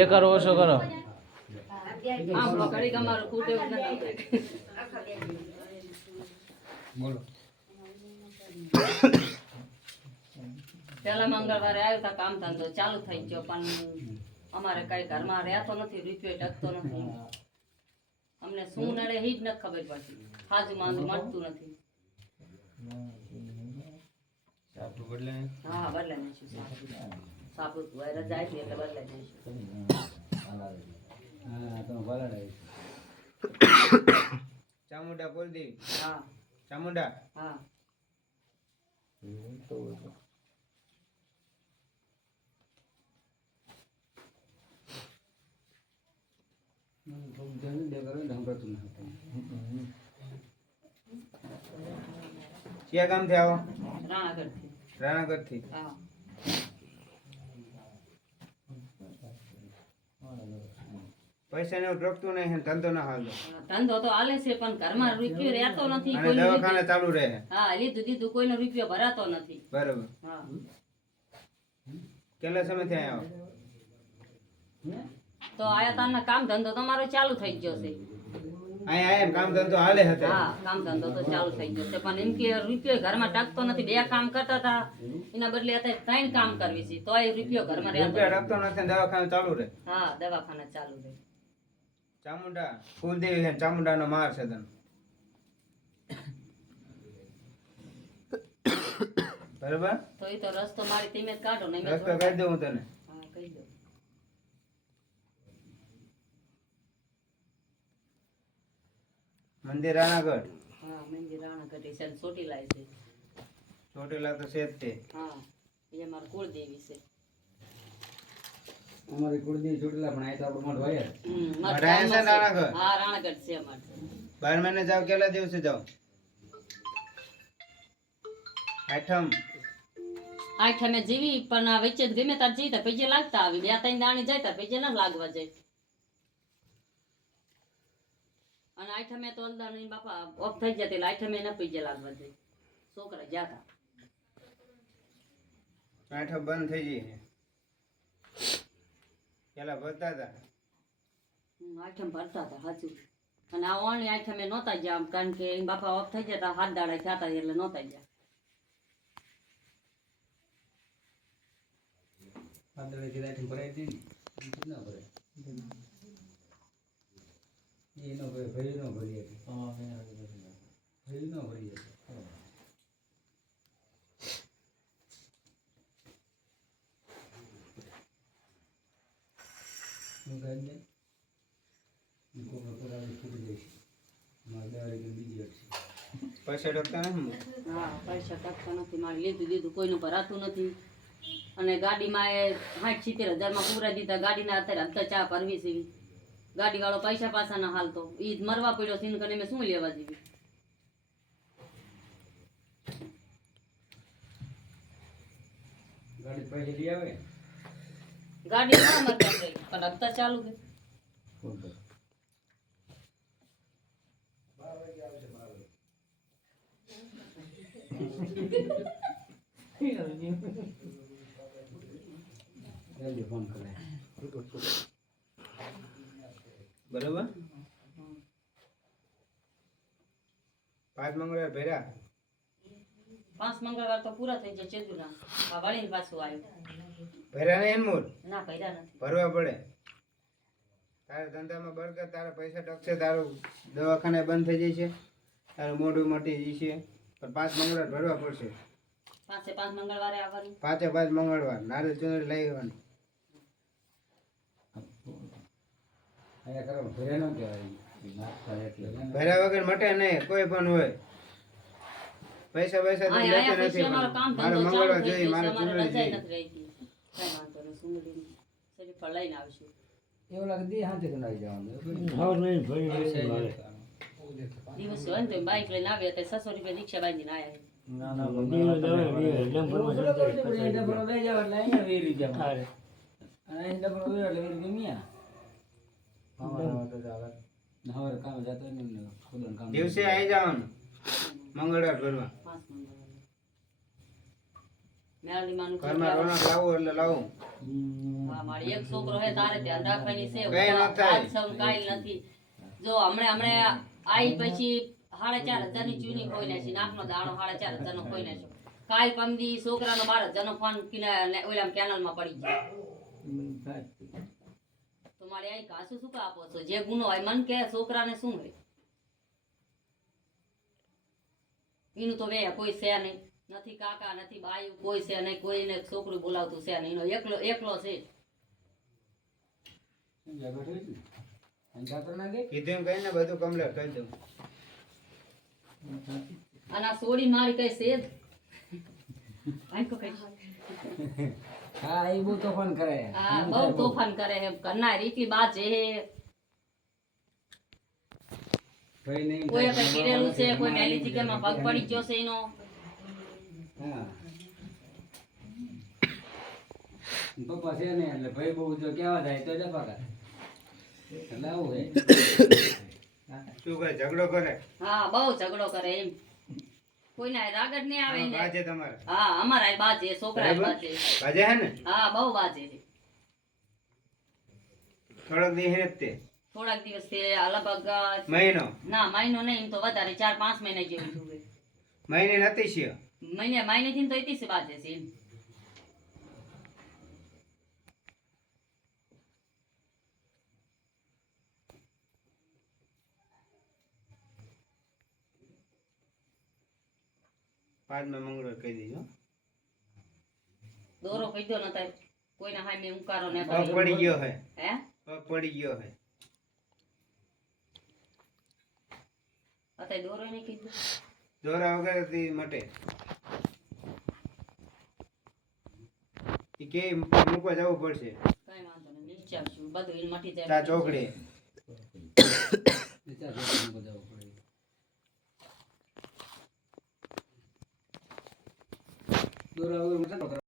એ કરો ઓછો કરો. પેલા મંગળવારે આવ્યો હતા કામ ધંધો ચાલુ થઈ ગયો પણ અમારે કઈ ઘરમાં રહેતો નથી રૂપિયો ટકતો નથી. અમને શું નડે ઈ જ નથી ખબર પડતી. હાજુ માંદું મળતું નથી. હા બદલે હા બદલે નાખ્યું સાપુ સાપુ તું રજા આવી એટલે બદલે નાખ્યું ચામુંડા કુલદીપ હા ચામુંડા હા કયા ગામથી આવો રાણાગઢથી રાણાગઢથી હા પૈસા ને રોકતું નહીં ધંધો ના હાલતો ધંધો તો હાલે છે પણ ઘરમાં રૂપિયો રહેતો નથી અને દવાખાને ચાલુ રહે. હા લીધું દીધું કોઈનો રૂપિયો ભરાતો નથી. બરોબર. હા. કેટલા સમયથી અહીંયા આવો તો આયા તારના કામ ધંધો તમારો ચાલુ થઈ ગયો છે. અહીંયા આયા કામ ધંધો હાલે હતો. હા કામ ધંધો તો ચાલુ થઈ ગયો છે. પણ એમ કે રૂપિયો ઘરમાં ટકતો નથી બે કામ કરતા હતા. એના બદલે અત્યારે ત્રણ કામ કરવી છે. તોય રૂપિયો ઘરમાં રહેતો રૂપિયો ટકતો નથી દવાખાને ચાલુ રહે. હા દવાખાના ચાલુ રહે. ચામુંડા કુલદેવી છે ચામુંડાનો માર છે તને. બરોબર? તો એ તો રસ્તો મારી ધીમે કાઢો નહીં રસ્તો કરી દઉં હું તને. હા કહી દો. મંદિર રાણાગઢ હા મંદિર રાણાગઢ એ સેલ ચોટીલા છે. ચોટીલા તો છે જ તે. હા એ મારા કુળદેવી છે. અમારી કુળદેવી ચોટીલા પણ આ તો આપણો મોઢ હોય રાણાગઢ? હા રાણાગઢ છે અમાર. બાર મહિને જાવ કેટલા દિવસે જાવ આઠમ. આઠમે જીવી પણ આ વચ્ચે ગમે તાર જીતા પૈસે લાગતા આવી. બે ત્રણ દાણી જાય તો પૈસે ના લાગવા જાય. અને આઠમે તો અલદારની બાપા ઓફ થઈ જતી એટલે આઠમે ના પૈસે લાગવા જાય છોકરા જાતા આઠ બંધ થઈ ગઈ પેલા ભરતા હતા હમ, આઠમ ભરતા હતા સાચું અને આ ઓણી આઠમે નહોતા ગયા આમ કારણ કે બાપા ઓફ થઈ જતા હાથ દાડા થયા હતા એટલે નહોતા ગયા. પાંદડેથી લાઈટિંગ ભરાઈ હતી ના ભરાય. એ નો ભરે ભરી નો ભરી હતી ભરી નો. ભરી હતી હું. કાઢી દે હું કોકને પુરાવી ફૂટી જઈશ મારે બે વાગે બીજી હટશે પૈસા ડકતા નથી હા પૈસા ટકતા નથી. મારે લીધું દીધું કોઈનું ભરાતું નથી. અને ગાડીમાં એ સાઠ સિત્તેર હજારમાં પૂરા દીધા. ગાડીના અત્યારે હપ્તા ચા પરવી છે ગાડી વાળો પૈસા પાછા ના હાલતો ઈ જ મરવા પડ્યો છે એને કરીને મેં શું લેવા દીધી ગાડી પૈસા લઈ આવે? ગાડી ના મરતા છે પણ હપ્તા ચાલુ છે. ફોન કર. જલ્દી ફોન કરે બરોબર? પાંચ મંગળવાર ભેરા પાંચ મંગળવાર તો પૂરા થઈ જાય ચેદુના આ વળીને પાછું આવ્યું. ભેરા ને એનમોલ ના ભેરા નથી. ભરવા પડે. તારે ધંધામાં બરકત તારા પૈસા ટકશે તારું દવાખાને બંધ થઈ જશે તારું મોઢું મટી જશે પણ પાંચ મંગળવાર ભરવા પડશે. પાંચે પાંચ મંગળવારે આવવાનું. પાંચે પાંચ મંગળવાર નારે ચુંદડી લઈ આવવાની અહીંયા કરો ભરે ન કહેવાય નાખતા એટલે ભર્યા વગર મટે નહીં કોઈ પણ હોય. પૈસા પૈસા તો હા, લેતો નથી પછી અમારો કામ મારે થઈ જોઈએ મારે રજાય જોઈએ. નહીં, સુંદરીની શરીફળ લઈને આવશું. એવું લાગે દી હાથે તો આવી જવાનું દિવસ હોય ને તો બાઈક લઈને આવ્યા તો છસો રૂપિયા રિક્ષા બાંધીને આયા છે. હવે કામ જતો ને ખુદન કામ દિવસે આવી જવાનું. મંગળવાર ભરવા પાંચ ઘરમાં રોનક લાવું એટલે લાવું. મારી એક છોકરો હે તારે ધ્યાન રાખવાની છે. કઈ ન થાય. આજ સૌ કાંઈ નથી. જો હમણે હમણે આઈ પછી સાડા ચાર હજારની ચૂની ખોઈ નાખી. નાકનો દાણો સાડા ચાર હજાર નો ખોઈ નાખ્યો. કાલ પમદી છોકરાનો બાર હજાર નો ફોન ઓલા કેનલમાં પડી ગયો. તો મારે આઈ કાસુ શું આપો છો? જે ગુનો હોય મન કે છોકરાને શું હોય? એનું તો વે કોઈ છે નહીં. નથી કાકા નથી બાયું કોઈ છે નહીં. કોઈને છોકરું બોલાવતું છે નહીં. એનો એકલો એકલો છે. કીધું બધું દઉં. અને આ સોડી મારી કઈ છે જ? કઈ હા એ બહુ તોફાન કરે. હા બહુ તોફાન કરે. હે ઘરના રીતલી બાત છે કોઈ નહીં. કોઈ કે કિરેલું છે કોઈ મેલી જગ્યામાં પગ પડી ગયો છે એનો. હા. પપ્પા છે ને એટલે ભાઈ બહુ જો કેવા થાય તો ડબ્બા કરે. એટલે આવું હે શું કરે ઝઘડો કરે? હા બહુ ઝઘડો કરે એમ. કોઈને હારે રાગ જ નહીં આવે એને બાજે તમારે. હા અમારા બાજે છોકરા બાજે. બાજે હે ને? હા બહુ બાજે છે. થોડોક દી હે તે. થોડાક દિવસ તે લગભગ મહિનો. ના મહિનો નહીં તો વધારે ચાર પાંચ મહિના જેવું જોવે મહિને નથી છે મહિને મહિને થી તો એથી બાજે છે પાંચમા મંગળવાર કહી દીધો દોરો કીધો નતા કોઈના હામે ઉકારો ને પગ પડી ગયો હે. હે? પગ પડી ગયો હે. અત્યારે દોરો નહીં કીધું દોરા વગરથી મટે. કે મૂકવા જવું પડશે. કઈ વાંધો નહીં નીચે આવશું. બધું મટી જાય. ચોકડી. વિચાર કરવાનું બધા